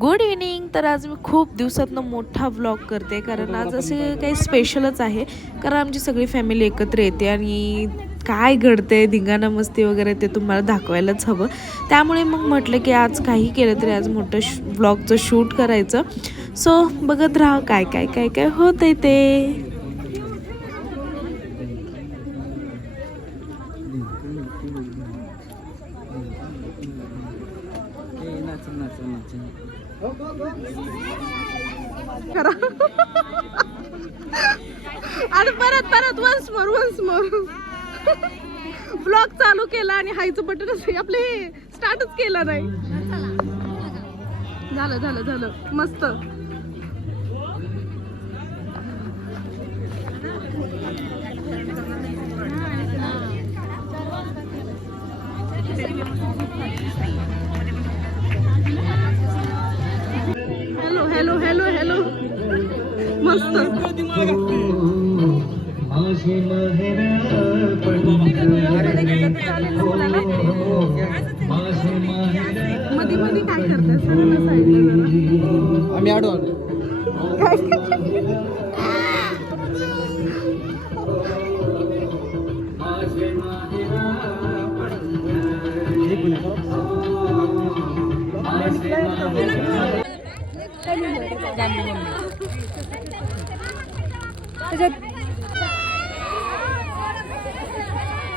Good evening. तर आज मी खूप दिवसातनं मोठा व्लॉग करते. कारण आज असे काही स्पेशलच आहे. कारण आमची सगळी फॅमिली एकत्र येते आणि काय घडते धिंगाणा मस्ती वगैरे ते तुम्हाला दाखवायलाच हवं. त्यामुळे मग म्हटलं की आज काही केलं तरी आज मोठं श व्लॉगचं शूट करायचं. सो बघत राहा काय काय काय काय होत आहे ते आणि परत परत once more once more blog चालू केला आणि हायचं बटन आपले स्टार्टच केलं नाही. झालं झालं झालं. मस्त. मध्ये मध्ये काय करताय आम्ही आडो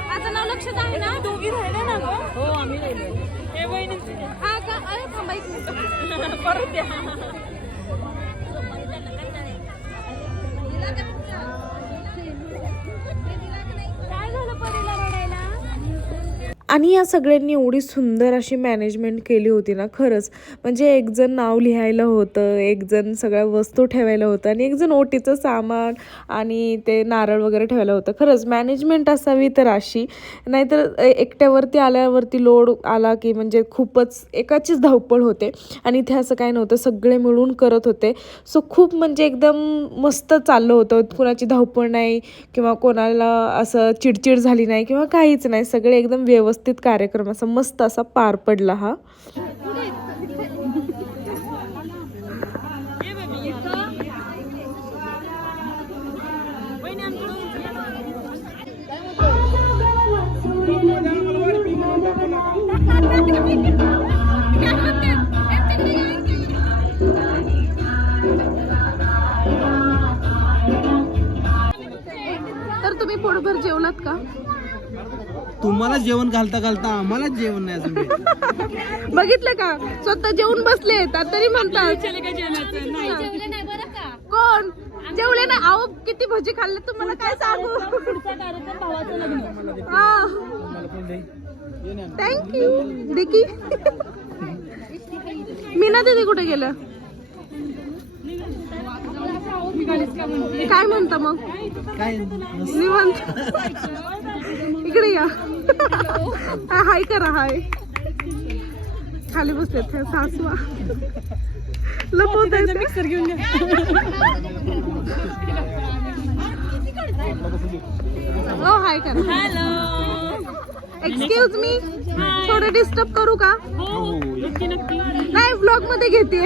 माझं नाव लक्षात आहे ना? दोघी राहिले ना हो आम्ही राहिले. हा का? अरे थांबा एक मिनिट. परत द्या काय झालं परीला रडायला आणि या सगळ्यांनी एवढी सुंदर अशी मॅनेजमेंट केली होती ना खरंच. म्हणजे एकजण नाव लिहायला होतं एकजण सगळ्या वस्तू ठेवायला होतं आणि एकजण ओटीचं सामान आणि ते नारळ वगैरे ठेवायला होतं. खरंच मॅनेजमेंट असावी तर अशी. नाहीतर एकट्यावरती आल्यावरती लोड आला की म्हणजे खूपच एकाचीच धावपळ होते आणि इथे असं काय नव्हतं. सगळे मिळून करत होते. सो खूप म्हणजे एकदम मस्त चाललं होतं. कुणाची धावपळ नाही किंवा कोणाला असं चिडचिड झाली नाही किंवा काहीच नाही. सगळे एकदम व्यवस्थित कार्यक्रम असा मस्त असा पार पडला हा. तर तुम्ही पोटभर जेवलात का? तुम्हाला जेवण घालता घालता आम्हाला जेवण नाही अजून भेटलं. बघितलं का? स्वतः जेवून बसले तरी म्हणतात. कोण? जेवले ना? अहो किती भजी खाल्ले तुम्हाला काय सांगू? थँक्यू डिकी मीना दीदी कुठे गेलं? काय म्हणता मग? काय निवांत. इकडे या. हा, हाय करा हाय. खाली बसलेत सासवा लपवत मिक्सर घेऊन ओ हाय करा. हॅलो एक्सक्यूज मी थोडं डिस्टर्ब करू का? नाही ब्लॉगमध्ये घेते.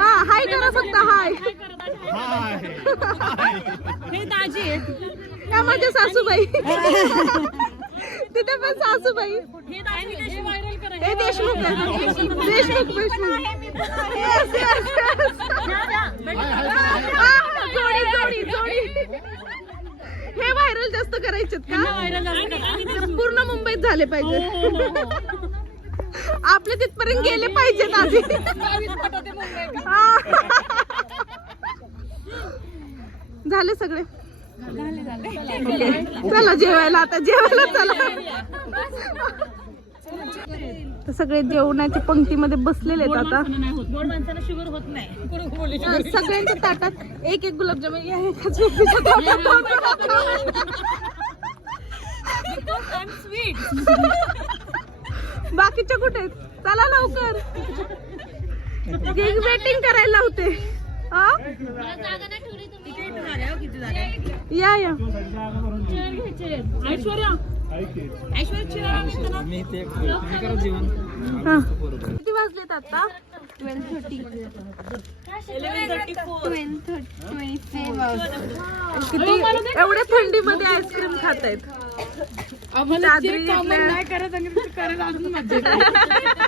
हा हाय करा फक्त हाय. का माझ्या सासूबाई? तिथे पण सासूबाई. हे देशमुख देशमुख देशमुख जोडी जोडी जोडी. हे व्हायरल जास्त करायचेत का? पूर्ण मुंबईत झाले पाहिजे. आपले तिथपर्यंत गेले पाहिजेत आधी. झाले सगळे. चला जेवायला आता जेवायला चला. सगळे जेवणाच्या पंक्तीमध्ये बसलेले आहेत आता. सगळ्यांच्या ताटात एक एक गुलाबजामुन बाकीच्या कुठे आहेत? चला लवकर. वेटिंग करायला लावते या या. ऐश्वर्या. मी ते तुम्ही करा जेवण. हा. किती वाजलेत आता? किती? एवढ्या थंडीमध्ये आईस्क्रीम खातायत. चादरी घेतल्या. आपकी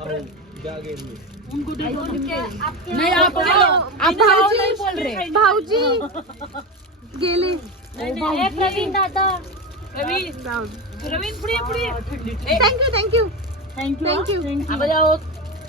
आओ जागे मी भाऊजी भाऊजी गेले। थँक्यू थँक्यू थँक्यू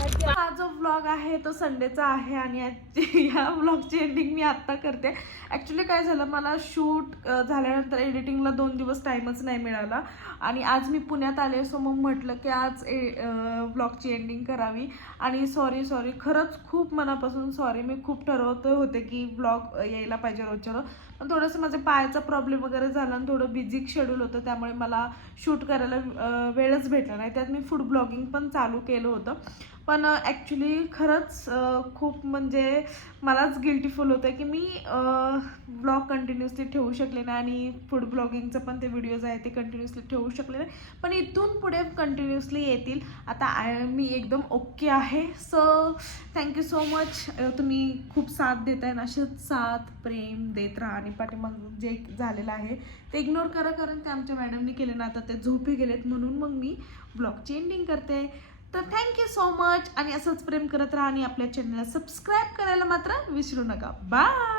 हा जो व्लॉग आहे तो संडेचा आहे आणि या व्लॉगची एंडिंग मी आत्ता करते. ॲक्च्युली काय झालं मला शूट झाल्यानंतर एडिटिंगला दोन दिवस टाईमच नाही मिळाला. आणि आज मी पुण्यात आले सो मग म्हटलं की आज ए व्लॉगची एंडिंग करावी. आणि सॉरी सॉरी खरंच खूप मनापासून सॉरी मी खूप ठरवत होते की ब्लॉग यायला पाहिजे रोजच्या रोज. पण थोडंसं माझ्या पायाचा प्रॉब्लेम वगैरे झाला आणि थोडं बिझी शेड्यूल होतं त्यामुळे मला शूट करायला वेळच भेटला नाही. त्यात मी फूड ब्लॉगिंग पण चालू केलं होतं. पण ॲक्च्युली खरंच खूप म्हणजे मलाच गिल्टी फुल होतं की मी ब्लॉग कंटिन्युअसली ठेवू शकले नाही आणि फूड ब्लॉगिंगचं पण ते व्हिडिओज आहे ते कंटिन्युअसली ठेवू शकले नाही. पण इथून पुढे कंटिन्युअसली येतील. आता आय मी एकदम ओके आहे. सो थँक्यू सो मच तुम्ही खूप साथ देताय आहे असेच साथ प्रेम देत राहा आणि पाठीमाग जे झालेलं आहे ते इग्नोर करा. कारण ते आमच्या मॅडमनी केले ना आता ते झोपी गेलेत म्हणून मग मी ब्लॉगची एंडिंग करते. तर थँक्यू सो मच आणि असंच प्रेम करत राहा आणि आपल्या चॅनलला सबस्क्राईब करायला मात्र विसरू नका. बाय